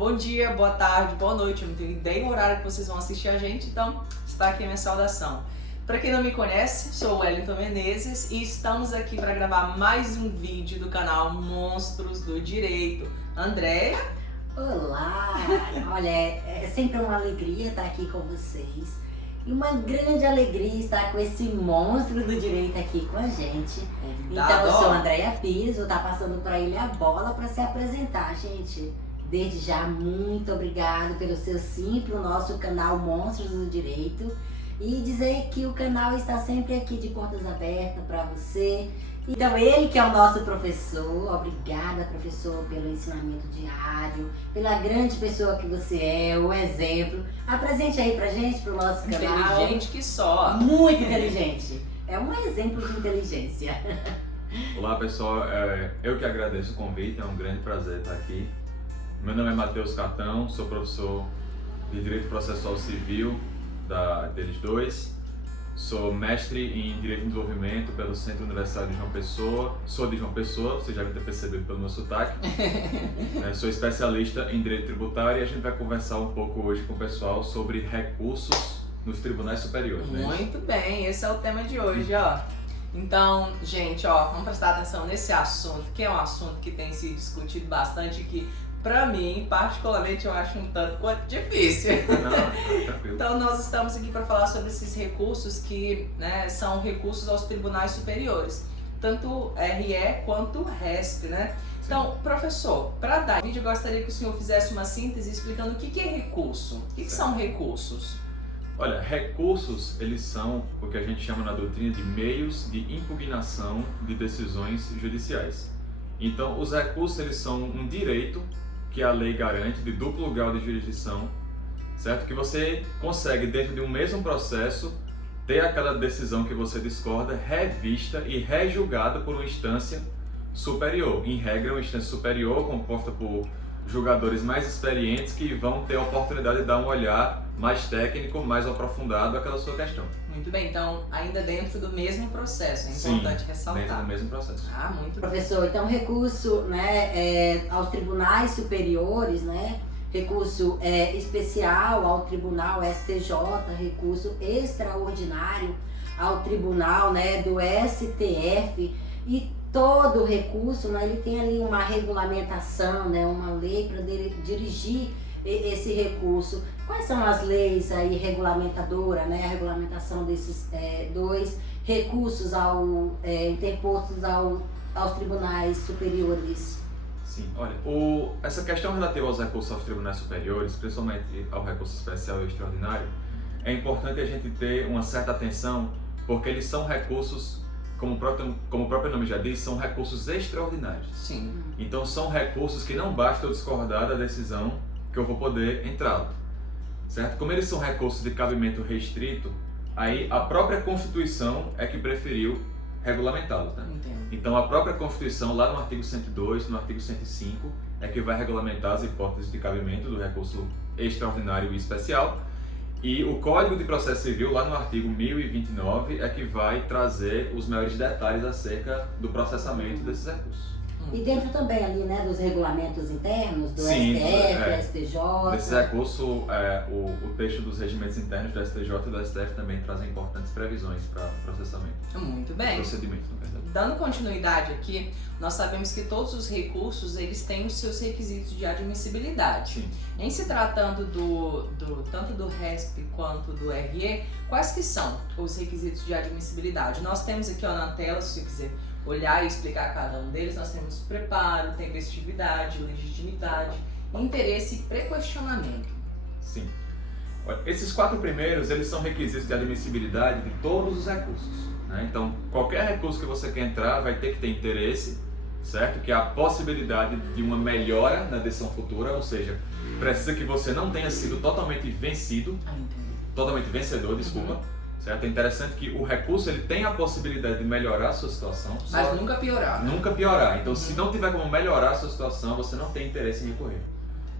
bom dia, boa tarde, boa noite. Eu não tenho ideia do horário que vocês vão assistir a gente, então está aqui a minha saudação. Para quem não me conhece, sou o Wellington Menezes e estamos aqui para gravar mais um vídeo do canal Monstros do Direito. Andréia? Olá! Olha, é sempre uma alegria estar aqui com vocês. E uma grande alegria estar com esse monstro do direito aqui com a gente. Então eu sou a Andréia Pires, vou estar passando para ele a bola para se apresentar, gente. Desde já, muito obrigado pelo seu sim para o nosso canal Monstros do Direito. E dizer que o canal está sempre aqui de portas abertas para você. Então ele que é o nosso professor, obrigada professor pelo ensinamento diário, pela grande pessoa que você é, o exemplo. Apresente aí pra gente, pro nosso canal. Inteligente que só. Muito inteligente. É um exemplo de inteligência. Olá pessoal, eu que agradeço o convite, é um grande prazer estar aqui. Meu nome é Matheus Catão, sou professor de Direito Processual Civil deles dois. Sou mestre em Direito e Desenvolvimento pelo Centro Universitário de João Pessoa. Sou de João Pessoa, vocês já devem ter percebido pelo meu sotaque. Sou especialista em Direito Tributário e a gente vai conversar um pouco hoje com o pessoal sobre recursos nos tribunais superiores. Muito bem, esse é o tema de hoje, ó. Então, gente, ó, vamos prestar atenção nesse assunto, que é um assunto que tem sido discutido bastante aqui. Pra mim, particularmente, eu acho um tanto quanto difícil. Tranquilo. Então, nós estamos aqui para falar sobre esses recursos que, né, são recursos aos tribunais superiores, tanto RE quanto RESP, né? Então, professor, para dar vídeo, eu gostaria que o senhor fizesse uma síntese explicando o que é recurso. O que são recursos? Olha, recursos, eles são o que a gente chama na doutrina de meios de impugnação de decisões judiciais. Então, os recursos, eles são um direito que a lei garante de duplo grau de jurisdição, certo? Que você consegue, dentro de um mesmo processo, ter aquela decisão que você discorda revista e rejulgada por uma instância superior. Em regra, uma instância superior composta por julgadores mais experientes que vão ter a oportunidade de dar um olhar mais técnico, mais aprofundado àquela sua questão. Muito bem, então ainda dentro do mesmo processo, é importante ressaltar. Dentro do mesmo processo. Ah, muito bem. Professor, então recurso, né, aos tribunais superiores, né? Recurso especial ao Tribunal STJ, recurso extraordinário ao Tribunal, né, do STF, e todo recurso, né, ele tem ali uma regulamentação, né, uma lei para dirigir esse recurso. Quais são as leis aí regulamentadoras, né, a regulamentação desses dois recursos interpostos aos tribunais superiores? Sim, olha, essa questão relativa aos recursos aos tribunais superiores, principalmente ao recurso especial e extraordinário, é importante a gente ter uma certa atenção, porque eles são recursos, como o próprio nome já diz, são recursos extraordinários. Sim. Então são recursos que não basta eu discordar da decisão que eu vou poder entrá-lo, certo? Como eles são recursos de cabimento restrito, aí a própria Constituição é que preferiu regulamentá-los, né? Entendo. Então a própria Constituição, lá no artigo 102, no artigo 105, é que vai regulamentar as hipóteses de cabimento do recurso extraordinário e especial. E o Código de Processo Civil, lá no artigo 1029, é que vai trazer os maiores detalhes acerca do processamento desses recursos. E dentro também ali, né, dos regulamentos internos do Sim, STF, STJ. Nesse recurso, o texto dos regimentos internos do STJ e do STF também trazem importantes previsões para processamento. Muito bem. Procedimento, na verdade. Dando continuidade aqui, nós sabemos que todos os recursos eles têm os seus requisitos de admissibilidade. Sim. Em se tratando tanto do RESP quanto do RE, quais que são os requisitos de admissibilidade? Nós temos aqui ó, na tela, se você quiser olhar e explicar cada um deles, nós temos preparo, tempestividade, legitimidade, interesse e pré-questionamento. Sim. Olha, esses 4 primeiros, eles são requisitos de admissibilidade de todos os recursos, né? Então, qualquer recurso que você quer entrar vai ter que ter interesse, certo? Que é a possibilidade de uma melhora na decisão futura, ou seja, precisa que você não tenha sido totalmente vencido, totalmente vencedor, desculpa. Certo? É interessante que o recurso ele tem a possibilidade de melhorar a sua situação, mas nunca piorar. Nunca piorar. Então, se não tiver como melhorar a sua situação, você não tem interesse em recorrer,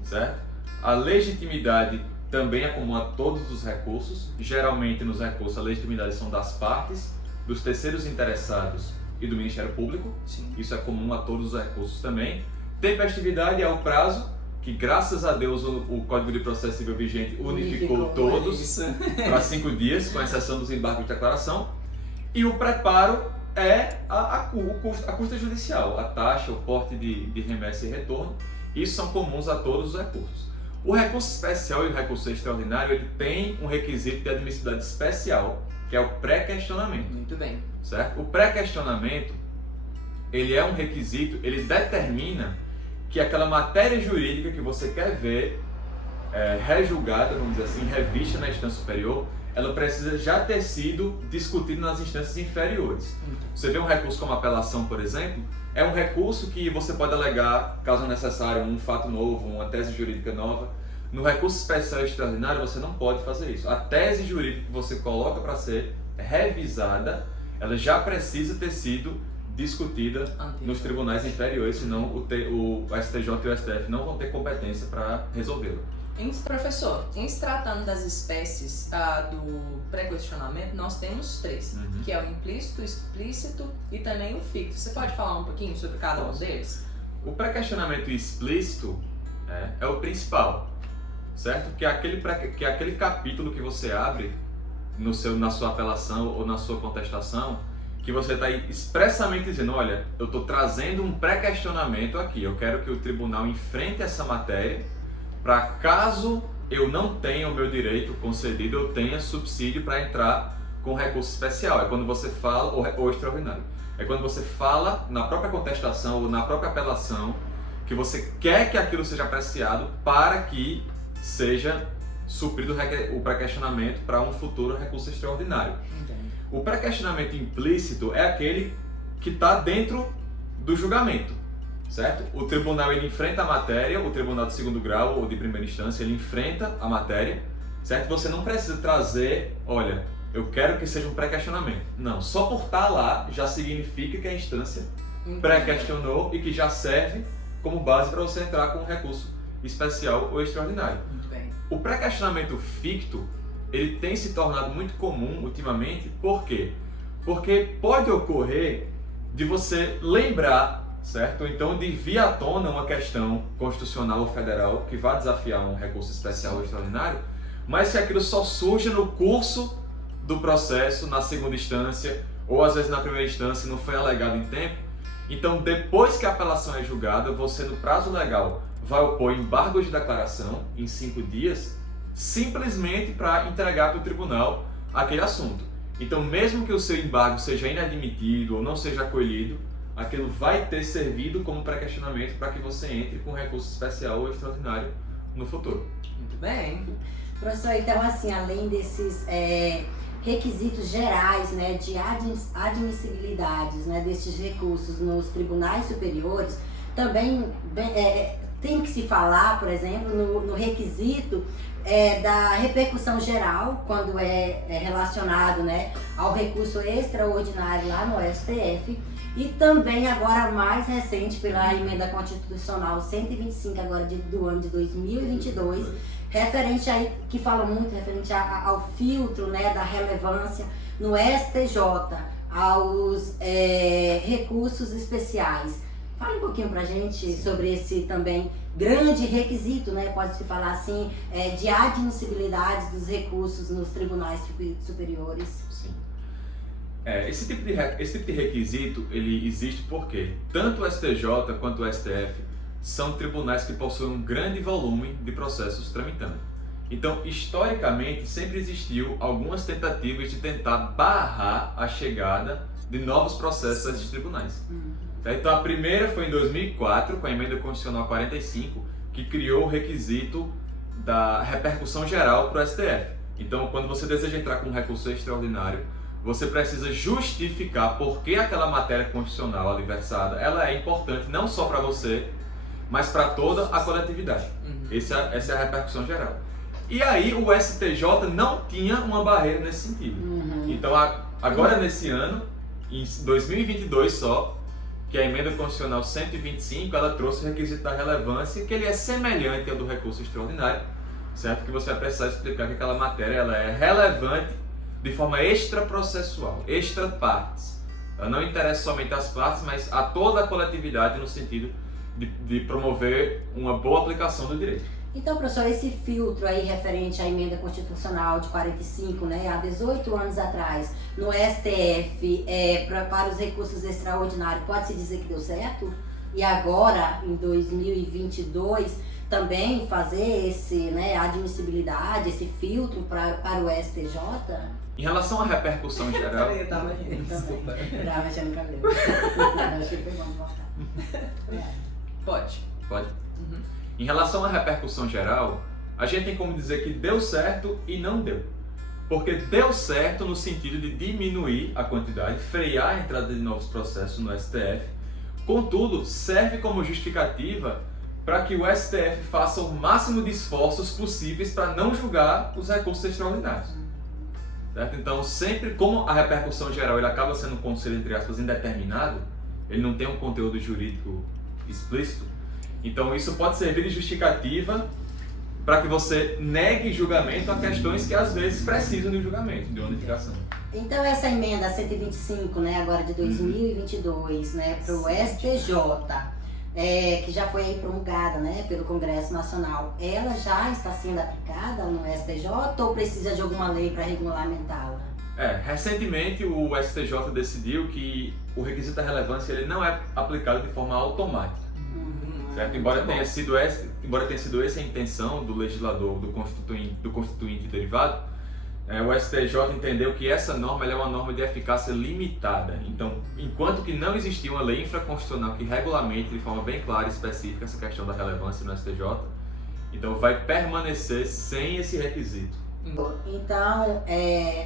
certo? A legitimidade também é comum a todos os recursos. Geralmente, nos recursos, a legitimidade são das partes, dos terceiros interessados e do Ministério Público. Sim. Isso é comum a todos os recursos também. Tempestividade é o prazo que graças a Deus o Código de Processo Civil vigente unificou todos para 5 dias, com exceção dos embargos de declaração. E o preparo é a custa judicial, a taxa, o porte de remessa e retorno. Isso são comuns a todos os recursos. O recurso especial e o recurso extraordinário, ele tem um requisito de admissibilidade especial, que é o pré-questionamento. Muito bem. Certo? O pré-questionamento, ele é um requisito, ele determina que aquela matéria jurídica que você quer ver rejulgada, vamos dizer assim, revista na instância superior, ela precisa já ter sido discutida nas instâncias inferiores. Você vê um recurso como apelação, por exemplo, é um recurso que você pode alegar, caso necessário, um fato novo, uma tese jurídica nova. No recurso especial e extraordinário, você não pode fazer isso. A tese jurídica que você coloca para ser revisada, ela já precisa ter sido discutida nos tribunais inferiores, senão o STJ e o STF não vão ter competência para resolvê-lo. Professor, em se tratando das espécies do pré-questionamento, nós temos 3, que é o implícito, o explícito e também o ficto. Você pode falar um pouquinho sobre cada um deles? O pré-questionamento explícito é o principal, certo? Que é aquele capítulo que você abre na sua apelação ou na sua contestação, que você está expressamente dizendo, olha, eu estou trazendo um pré-questionamento aqui, eu quero que o tribunal enfrente essa matéria para caso eu não tenha o meu direito concedido, eu tenha subsídio para entrar com recurso especial. É quando você fala, ou extraordinário, é quando você fala na própria contestação ou na própria apelação que você quer que aquilo seja apreciado para que seja suprido o pré-questionamento para um futuro recurso extraordinário. Entendi. O pré-questionamento implícito é aquele que está dentro do julgamento, certo? O tribunal ele enfrenta a matéria, o tribunal de segundo grau ou de primeira instância, ele enfrenta a matéria, certo? Você não precisa trazer, olha, eu quero que seja um pré-questionamento. Não, só por estar lá já significa que a instância pré-questionou e que já serve como base para você entrar com um recurso especial ou extraordinário. Muito bem. O pré-questionamento ficto, ele tem se tornado muito comum ultimamente, por quê? Porque pode ocorrer de você lembrar, certo? Ou então de vir à tona uma questão constitucional ou federal que vá desafiar um recurso especial ou extraordinário, mas que aquilo só surge no curso do processo, na segunda instância, ou às vezes na primeira instância, não foi alegado em tempo. Então, depois que a apelação é julgada, você no prazo legal vai opor embargo de declaração em 5 dias, simplesmente para entregar para o tribunal aquele assunto. Então, mesmo que o seu embargo seja inadmitido ou não seja acolhido, aquilo vai ter servido como pré-questionamento para que você entre com recurso especial ou extraordinário no futuro. Muito bem. Professor, então assim, além desses requisitos gerais, né, de admissibilidades, né, destes recursos nos tribunais superiores, também tem que se falar, por exemplo, no requisito da repercussão geral, quando é relacionado, né, ao recurso extraordinário lá no STF, e também agora mais recente pela emenda constitucional 125 agora do ano de 2022, referente aí, que fala muito referente ao filtro, né, da relevância no STJ, aos recursos especiais. Fala um pouquinho pra gente sobre esse também grande requisito, né, pode-se falar assim, de admissibilidade dos recursos nos tribunais superiores. Sim. Esse tipo de requisito, ele existe porque tanto o STJ quanto o STF são tribunais que possuem um grande volume de processos tramitando. Então, historicamente, sempre existiu algumas tentativas de tentar barrar a chegada de novos processos a esses tribunais. Então, a primeira foi em 2004, com a emenda constitucional 45, que criou o requisito da repercussão geral para o STF. Então, quando você deseja entrar com um recurso extraordinário, você precisa justificar por que aquela matéria constitucional ali versada, ela é importante não só para você, mas para toda a coletividade. Essa é a repercussão geral. E aí o STJ não tinha uma barreira nesse sentido. Então agora nesse ano, em 2022 só, que a emenda constitucional 125, ela trouxe o requisito da relevância, que ele é semelhante ao do recurso extraordinário, certo? Que você vai precisar explicar que aquela matéria ela é relevante de forma extraprocessual, extra partes. Ela não interessa somente às partes, mas a toda a coletividade no sentido de promover uma boa aplicação do direito. Então, professor, esse filtro aí referente à emenda constitucional de 45, né, há 18 anos atrás, no STF, para os recursos extraordinários, pode-se dizer que deu certo? E agora, em 2022, também fazer esse, né, admissibilidade, esse filtro para o STJ? Em relação à repercussão geral... Eu tava rindo, desculpa. Tava mexendo no cabelo. Achei que foi bom voltar. Pode. Pode? Uhum. Em relação à repercussão geral, a gente tem como dizer que deu certo e não deu. Porque deu certo no sentido de diminuir a quantidade, frear a entrada de novos processos no STF. Contudo, serve como justificativa para que o STF faça o máximo de esforços possíveis para não julgar os recursos extraordinários. Certo? Então, sempre como a repercussão geral ele acaba sendo um conselho, entre aspas, indeterminado, ele não tem um conteúdo jurídico explícito, então isso pode servir de justificativa para que você negue julgamento a questões que às vezes precisam de julgamento, de unificação. Então essa emenda 125, né, agora de 2022, né, para o STJ, que já foi aí promulgada, né, pelo Congresso Nacional, ela já está sendo aplicada no STJ ou precisa de alguma lei para regulamentá-la? Recentemente o STJ decidiu que o requisito da relevância ele não é aplicado de forma automática. Certo? Embora tenha sido essa a intenção do legislador, do constituinte derivado, o STJ entendeu que essa norma ela é uma norma de eficácia limitada. Então, enquanto que não existia uma lei infraconstitucional que regulamente de forma bem clara e específica essa questão da relevância no STJ, então vai permanecer sem esse requisito. Então,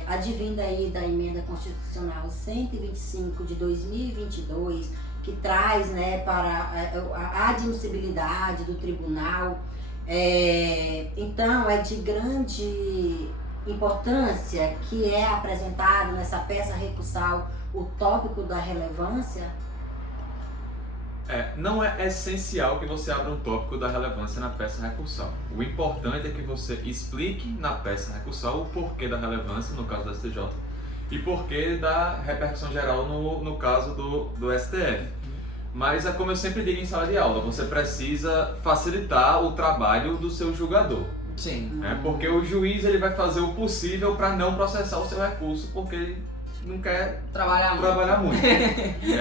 advindo aí da emenda constitucional 125 de 2022, que traz, né, para a admissibilidade do tribunal, então é de grande importância que é apresentado nessa peça recursal o tópico da relevância? Não é essencial que você abra um tópico da relevância na peça recursal. O importante é que você explique na peça recursal o porquê da relevância, no caso do STJ, e porquê da repercussão geral no caso do STF. Mas é como eu sempre digo em sala de aula, você precisa facilitar o trabalho do seu julgador. Sim. Porque o juiz ele vai fazer o possível para não processar o seu recurso, porque ele não quer trabalhar muito.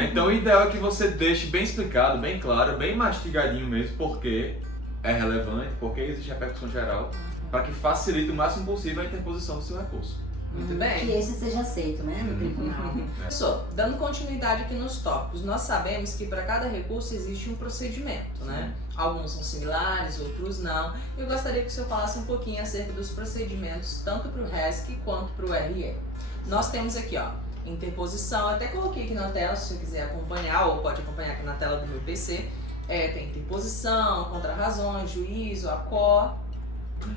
Então o ideal é que você deixe bem explicado, bem claro, bem mastigadinho mesmo, porque é relevante, porque existe repercussão geral, para que facilite o máximo possível a interposição do seu recurso. Muito bem. Que esse seja aceito, né, no tribunal. Professor, dando continuidade aqui nos tópicos, nós sabemos que para cada recurso existe um procedimento, né? Alguns são similares, outros não. Eu gostaria que o senhor falasse um pouquinho acerca dos procedimentos, tanto para o RESC quanto para o RE. Nós temos aqui, ó, interposição, até coloquei aqui na tela, se você quiser acompanhar, ou pode acompanhar aqui na tela do meu PC. Tem interposição, contrarrazões, juízo, acó.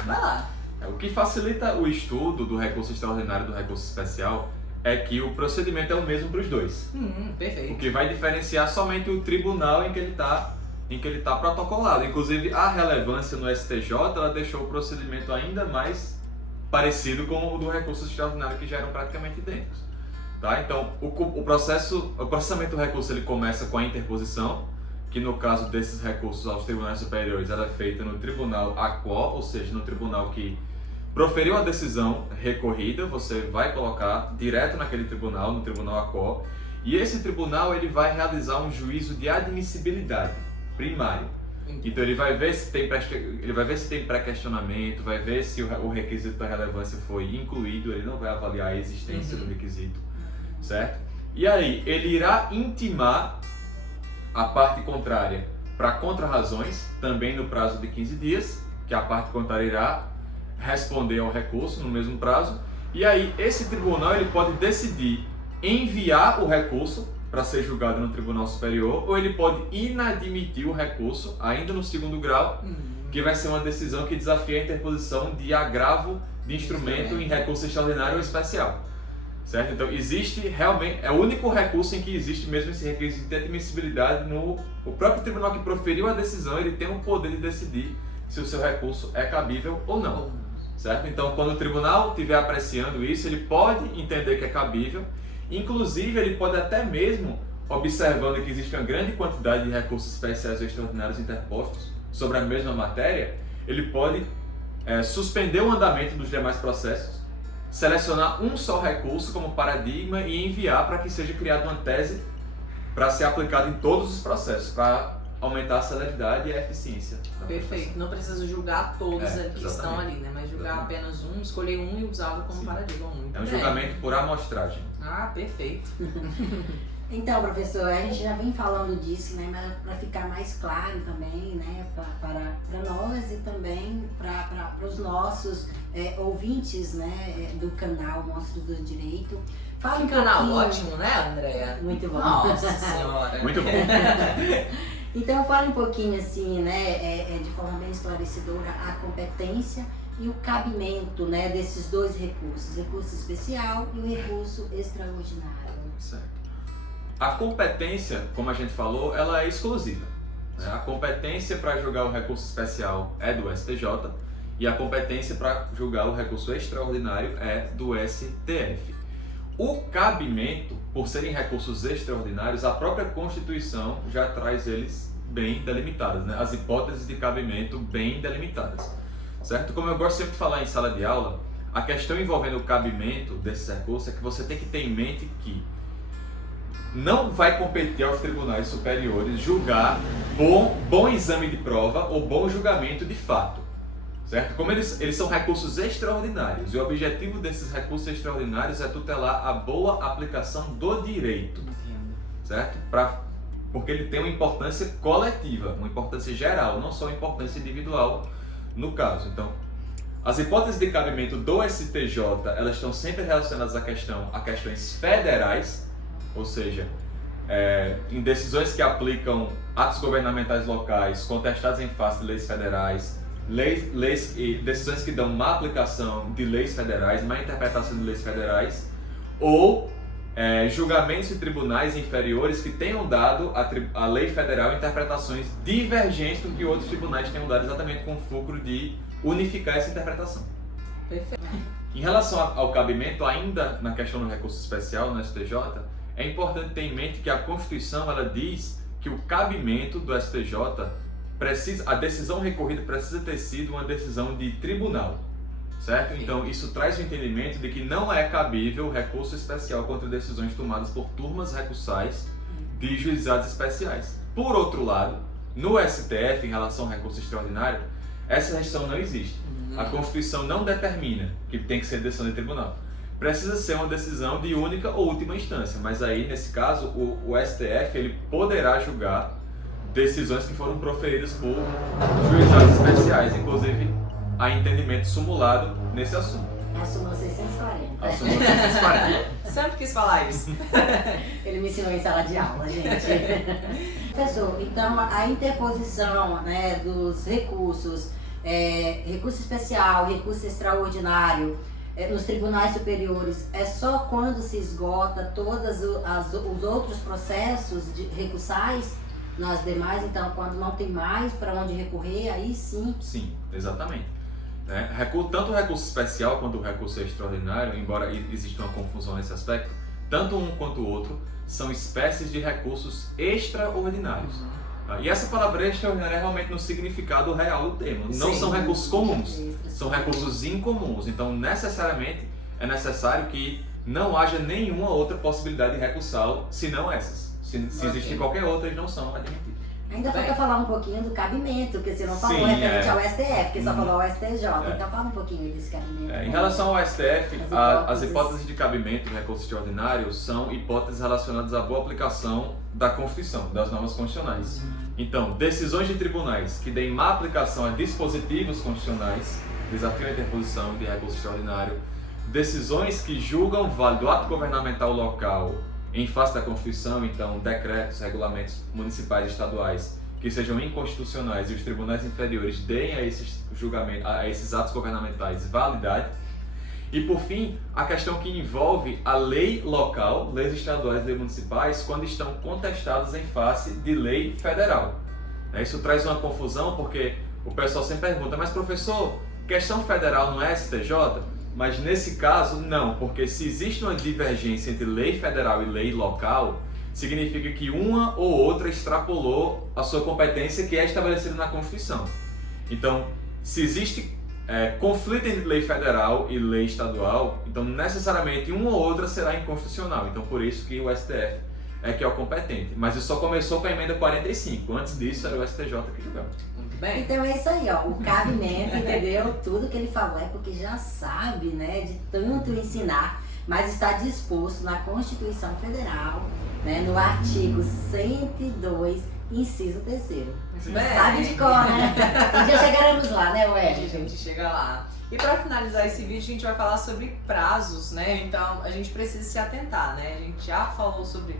Vai lá. O que facilita o estudo do recurso extraordinário e do recurso especial é que o procedimento é o mesmo para os dois. Perfeito. O que vai diferenciar somente o tribunal em que ele está protocolado. Inclusive, a relevância no STJ ela deixou o procedimento ainda mais parecido com o do recurso extraordinário, que já eram praticamente idênticos. Tá? Então, o processamento do recurso ele começa com a interposição, que no caso desses recursos aos tribunais superiores ela é feita no tribunal AQUO, ou seja, no tribunal que proferiu a decisão recorrida, você vai colocar direto naquele tribunal, no tribunal AQUO, e esse tribunal ele vai realizar um juízo de admissibilidade primário. Então ele vai ver se tem pré-questionamento, vai ver se o requisito da relevância foi incluído, ele não vai avaliar a existência do requisito, certo? E aí ele irá intimar a parte contrária para contrarrazões, também no prazo de 15 dias, que a parte contrária irá responder ao recurso no mesmo prazo, e aí esse tribunal ele pode decidir enviar o recurso para ser julgado no Tribunal Superior, ou ele pode inadmitir o recurso, ainda no segundo grau, que vai ser uma decisão que desafia a interposição de agravo de instrumento em recurso extraordinário ou especial. Certo? Então existe realmente, é o único recurso em que existe mesmo esse requisito de admissibilidade o próprio tribunal que proferiu a decisão, ele tem o poder de decidir se o seu recurso é cabível ou não. Certo? Então quando o tribunal estiver apreciando isso, ele pode entender que é cabível, inclusive ele pode até mesmo observando que existe uma grande quantidade de recursos especiais ou extraordinários interpostos sobre a mesma matéria, ele pode suspender o andamento dos demais processos, selecionar um só recurso como paradigma e enviar para que seja criada uma tese para ser aplicada em todos os processos, para aumentar a celeridade e a eficiência. Perfeito. Não precisa julgar todos que estão ali, né? Mas julgar apenas um, escolher um e usá-lo como paradigma. Muito é um bem. julgamento por amostragem. Ah, perfeito. Então, professor, a gente já vem falando disso, né, mas para ficar mais claro também, né, para nós e também para os nossos ouvintes, né, do canal Monstros do Direito. Fala um canal pouquinho... ótimo, né, Andréa? Muito bom. Nossa Senhora. Muito bom. Então, fala um pouquinho assim, né, de forma bem esclarecedora, a competência e o cabimento, né, desses dois recursos, recurso especial e o recurso extraordinário. Certo. A competência, como a gente falou, ela é exclusiva. Né? A competência para julgar o recurso especial é do STJ e a competência para julgar o recurso extraordinário é do STF. O cabimento, por serem recursos extraordinários, a própria Constituição já traz eles bem delimitadas, né? As hipóteses de cabimento bem delimitadas. Certo? Como eu gosto sempre de falar em sala de aula, a questão envolvendo o cabimento desses recursos é que você tem que ter em mente que não vai competir aos tribunais superiores julgar bom exame de prova ou bom julgamento de fato, certo? Como eles são recursos extraordinários e o objetivo desses recursos extraordinários é tutelar a boa aplicação do direito, certo? Porque ele tem uma importância coletiva, uma importância geral, não só uma importância individual no caso. Então, as hipóteses de cabimento do STJ, elas estão sempre relacionadas a questões federais, ou seja, em decisões que aplicam atos governamentais locais contestados em face de leis federais, leis e decisões que dão má aplicação de leis federais, má interpretação de leis federais, ou julgamentos de tribunais inferiores que tenham dado à lei federal interpretações divergentes do que outros tribunais tenham dado, exatamente com o fulcro de unificar essa interpretação. Perfeito. Em relação ao cabimento, ainda na questão do recurso especial no STJ, é importante ter em mente que a Constituição ela diz que o cabimento do STJ a decisão recorrida precisa ter sido uma decisão de tribunal, certo? Sim. Então isso traz o entendimento de que não é cabível recurso especial contra decisões tomadas por turmas recursais de juizados especiais. Por outro lado, no STF, em relação ao recurso extraordinário, essa restrição não existe. A Constituição não determina que tem que ser decisão de tribunal. Precisa ser uma decisão de única ou última instância, mas aí, nesse caso, o STF ele poderá julgar decisões que foram proferidas por juizados especiais, inclusive há entendimento sumulado nesse assunto. É a súmula 640. A súmula 640. Sempre quis falar isso. Ele me ensinou em sala de aula, gente. Professor, então a interposição, né, dos recursos, recurso especial, recurso extraordinário, nos tribunais superiores, é só quando se esgota todos os outros processos recursais nas demais, então quando não tem mais para onde recorrer, aí sim. Sim, exatamente. Tanto o recurso especial quanto o recurso extraordinário, embora exista uma confusão nesse aspecto, tanto um quanto o outro são espécies de recursos extraordinários. E essa palavra extraordinária é realmente no significado real do termo. Não são recursos comuns, são recursos incomuns. Então, necessariamente, é necessário que não haja nenhuma outra possibilidade de recursal, senão essas. Se existir qualquer outra, eles não são admitidos. Ainda falta falar um pouquinho do cabimento, porque você não falou referente ao STF, porque só falou ao STJ. Então fala um pouquinho desse cabimento. Em relação ao STF, as hipóteses de cabimento do recurso extraordinário são hipóteses relacionadas à boa aplicação da Constituição, das normas constitucionais. Então, decisões de tribunais que deem má aplicação a dispositivos constitucionais, desafiam a interposição de recurso extraordinário, decisões que julgam válido ato governamental local em face da Constituição, então decretos, regulamentos municipais e estaduais que sejam inconstitucionais e os tribunais inferiores deem a esses julgamentos, a esses atos governamentais validade. E por fim, a questão que envolve a lei local, leis estaduais e leis municipais, quando estão contestadas em face de lei federal. Isso traz uma confusão porque o pessoal sempre pergunta, mas professor, questão federal não é STJ? Mas nesse caso, não, porque se existe uma divergência entre lei federal e lei local, significa que uma ou outra extrapolou a sua competência que é estabelecida na Constituição. Então, se existe conflito entre lei federal e lei estadual, então necessariamente uma ou outra será inconstitucional. Então, por isso que o STF é que é o competente. Mas isso só começou com a emenda 45. Antes disso, era o STJ que julgava. Muito bem. Então é isso aí, ó. O cabimento, entendeu? Tudo que ele falou é porque já sabe, né, de tanto ensinar, mas está disposto na Constituição Federal, né, no artigo 102, inciso 3º. Você Bem. sabe de cor, né? Um dia chegaremos lá, né, A Ué? gente chega lá. E para finalizar esse vídeo, a gente vai falar sobre prazos, né? Então, a gente precisa se atentar, né? A gente já falou sobre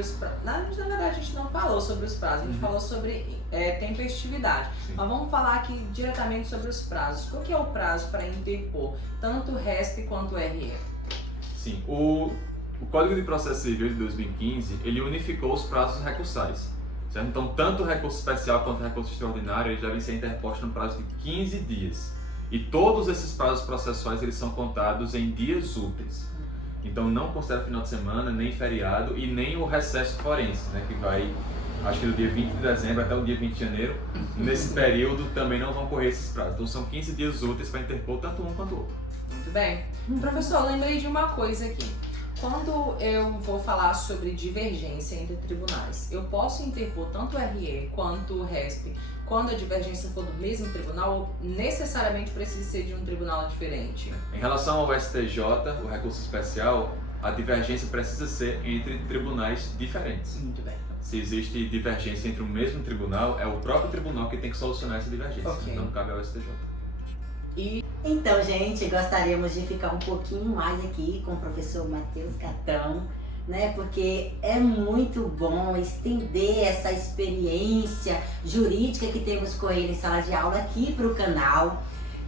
os prazos. Na verdade, a gente não falou sobre os prazos, a gente falou sobre tempestividade. Sim. Mas vamos falar aqui diretamente sobre os prazos. Qual que é o prazo para interpor tanto o RESP quanto o RE? Sim, o Código de Processo Civil de 2015, ele unificou os prazos recursais. Certo? Então, tanto o recurso especial quanto o recurso extraordinário, eles devem ser interpostos no prazo de 15 dias. E todos esses prazos processuais, eles são contados em dias úteis. Então, não considera final de semana, nem feriado e nem o recesso forense, né, que vai, acho que do dia 20 de dezembro até o dia 20 de janeiro. Nesse período também não vão correr esses prazos. Então, são 15 dias úteis para interpor tanto um quanto o outro. Muito bem. Professor, lembrei de uma coisa aqui. Quando eu vou falar sobre divergência entre tribunais, eu posso interpor tanto o RE quanto o RESP quando a divergência for do mesmo tribunal ou necessariamente precisa ser de um tribunal diferente? Em relação ao STJ, o recurso especial, a divergência precisa ser entre tribunais diferentes. Muito bem. Se existe divergência entre o mesmo tribunal, é o próprio tribunal que tem que solucionar essa divergência. Ok. Não cabe ao STJ. E Então, gente, gostaríamos de ficar um pouquinho mais aqui com o professor Matheus Catão, né? Porque é muito bom estender essa experiência jurídica que temos com ele em sala de aula aqui para o canal.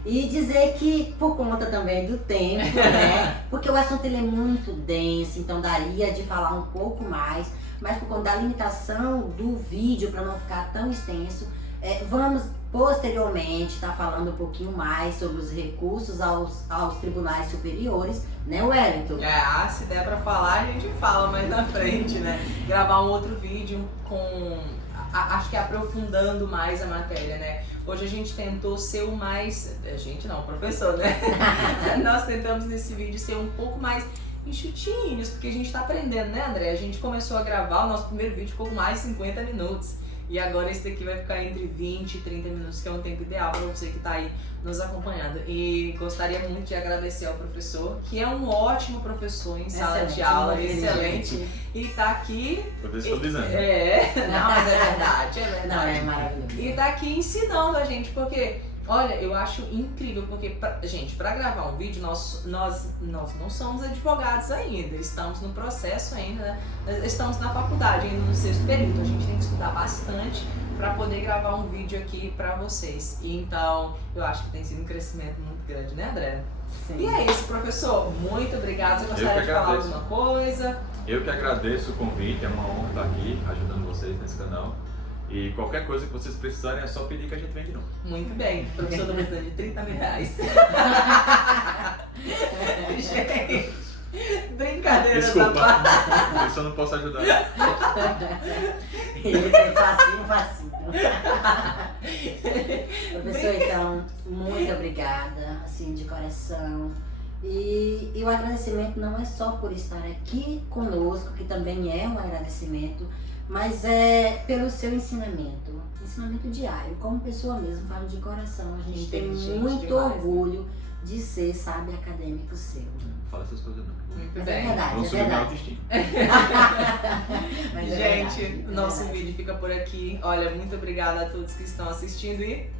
E dizer que, por conta também do tempo, né? Porque o assunto ele é muito denso, então daria de falar um pouco mais, mas por conta da limitação do vídeo, para não ficar tão extenso, vamos posteriormente estar falando um pouquinho mais sobre os recursos aos tribunais superiores, né, Wellington? se der pra falar, a gente fala mais na frente, né? Gravar um outro vídeo com, acho que aprofundando mais a matéria, né? Hoje a gente tentou ser o mais, a gente não, o professor, né? Nós tentamos nesse vídeo ser um pouco mais enxutinhos, porque a gente tá aprendendo, né, André? A gente começou a gravar, o nosso primeiro vídeo ficou com mais de 50 minutos. E agora esse daqui vai ficar entre 20 e 30 minutos, que é um tempo ideal para você que está aí nos acompanhando. E gostaria muito de agradecer ao professor, que é um ótimo professor em sala de aula, excelente. E está aqui... Por isso estou dizendo. Não, mas é verdade, é verdade. Não, é maravilhoso. E tá aqui ensinando a gente, porque, olha, eu acho incrível, porque, gente, para gravar um vídeo, nós não somos advogados ainda, estamos no processo ainda, né? Estamos na faculdade ainda, no 6º período, a gente tem que estudar bastante para poder gravar um vídeo aqui para vocês. E então, eu acho que tem sido um crescimento muito grande, né, André? Sim. E é isso, professor, muito obrigado. Você gostaria de falar alguma coisa? Eu que agradeço o convite, é uma honra estar aqui ajudando vocês nesse canal. E qualquer coisa que vocês precisarem é só pedir que a gente vem de novo. Muito bem, professor do precisando de 30 mil reais. Gente, brincadeira Desculpa, da parte. isso eu não posso ajudar. Ele tem facinho. Professor, então, muito obrigada, assim, de coração. E o agradecimento não é só por estar aqui conosco, que também é um agradecimento, mas é pelo seu ensinamento diário, como pessoa mesmo, falo de coração. A gente tem muito orgulho de ser, sabe, acadêmico seu. Não fala essas coisas não. Muito Mas bem. é verdade, Vamos é subir minha verdade. autoestima. Mas é Gente, verdade, é nosso verdade. vídeo fica por aqui. Olha, muito obrigada a todos que estão assistindo e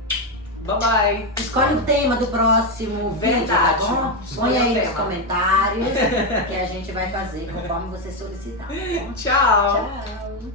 bye bye. Escolhe o tema do próximo vídeo, tá Verdade. bom? Escolhe Põe o aí nos tema. comentários que a gente vai fazer conforme você solicitar, tá bom? Tchau. Tchau!